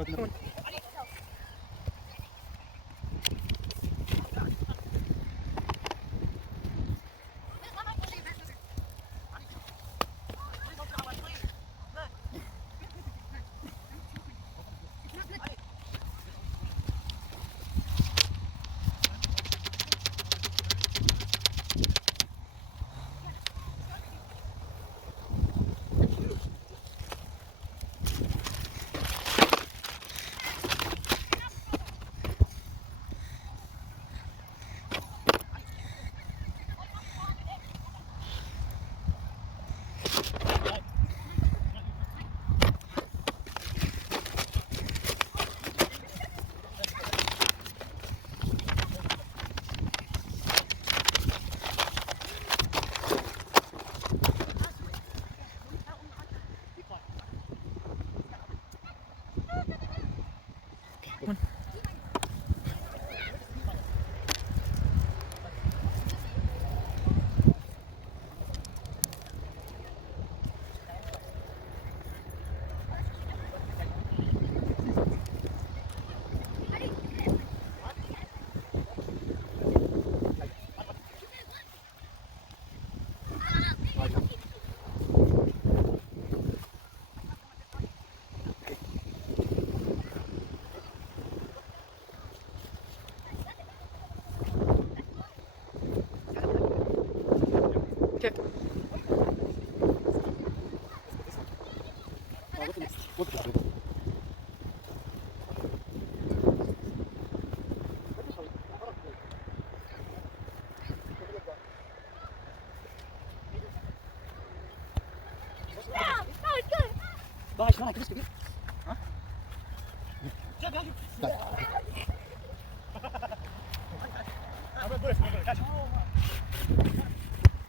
Okay.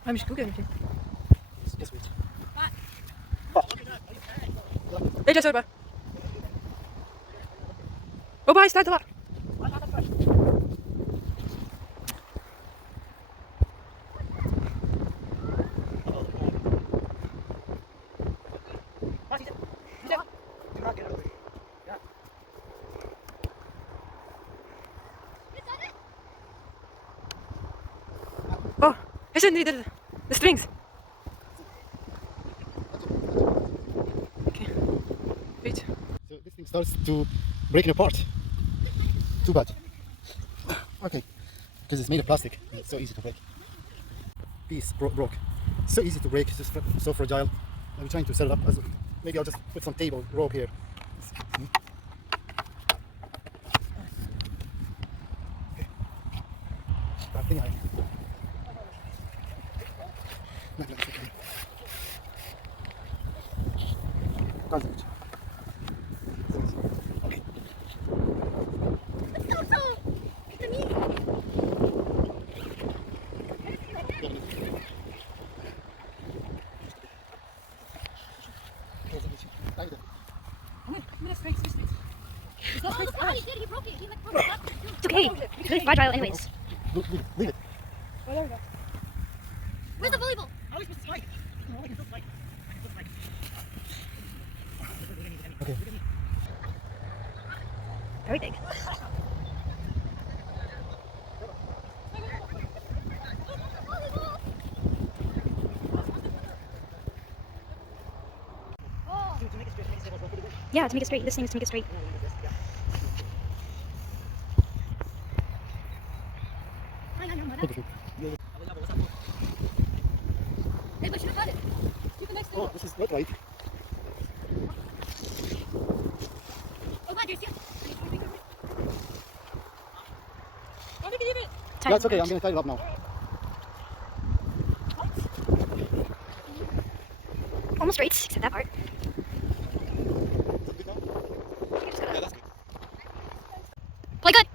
I'm just cooking. Ece söyle. Baba istedi var. Oh, Ece needed the strings. Okay. Wait. So this thing starts to breaking apart. Too bad. Okay. Because it's made of plastic. It's so easy to break. Piece broke. So easy to break. It's just so fragile. I'm trying to set it up as maybe I'll just put some table rope here. Okay. Bad thing I. No, it's okay. Can't reach. Okay. It's okay. It's really fragile anyways. Leave it. Where's the volleyball? Okay. Very big. Yeah, to make it straight. This thing is to make it straight. Hey, but you got it. You can next Oh, this is not right. Oh, God, you're still. That's okay, I'm going to tie it up now. Almost straight, except that part. Yeah, that's good. Play good.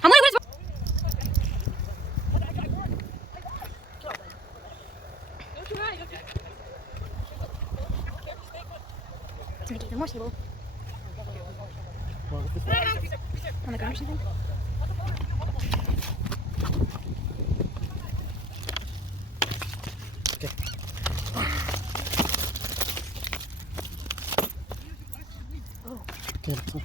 How many wins? To make it even more stable. Well, what's this one? On the ground or something. Okay. Okay, let's go.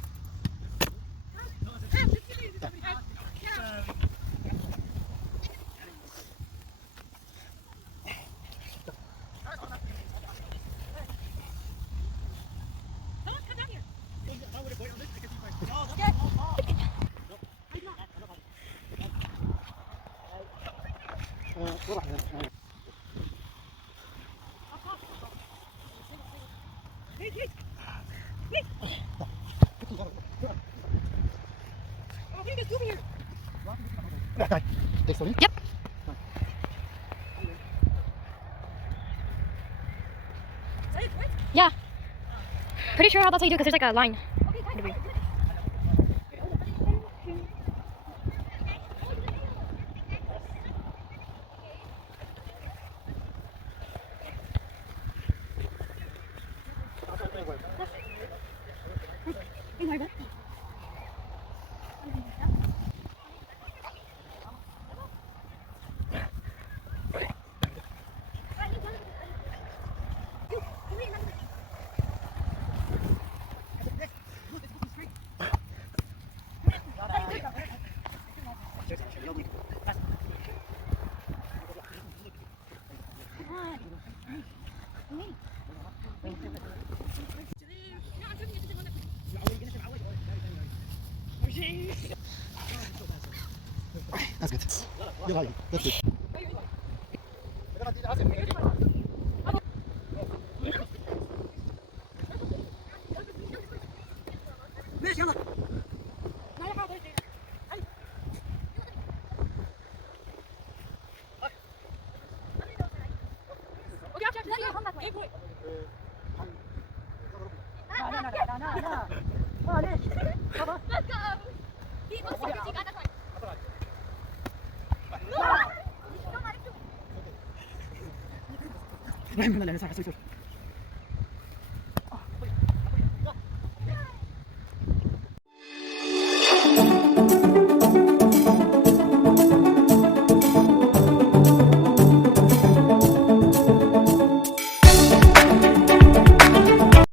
Take slowly. Yep. Yeah. Pretty sure that's how you do it because there's like a line. That's good. You're right. That's good.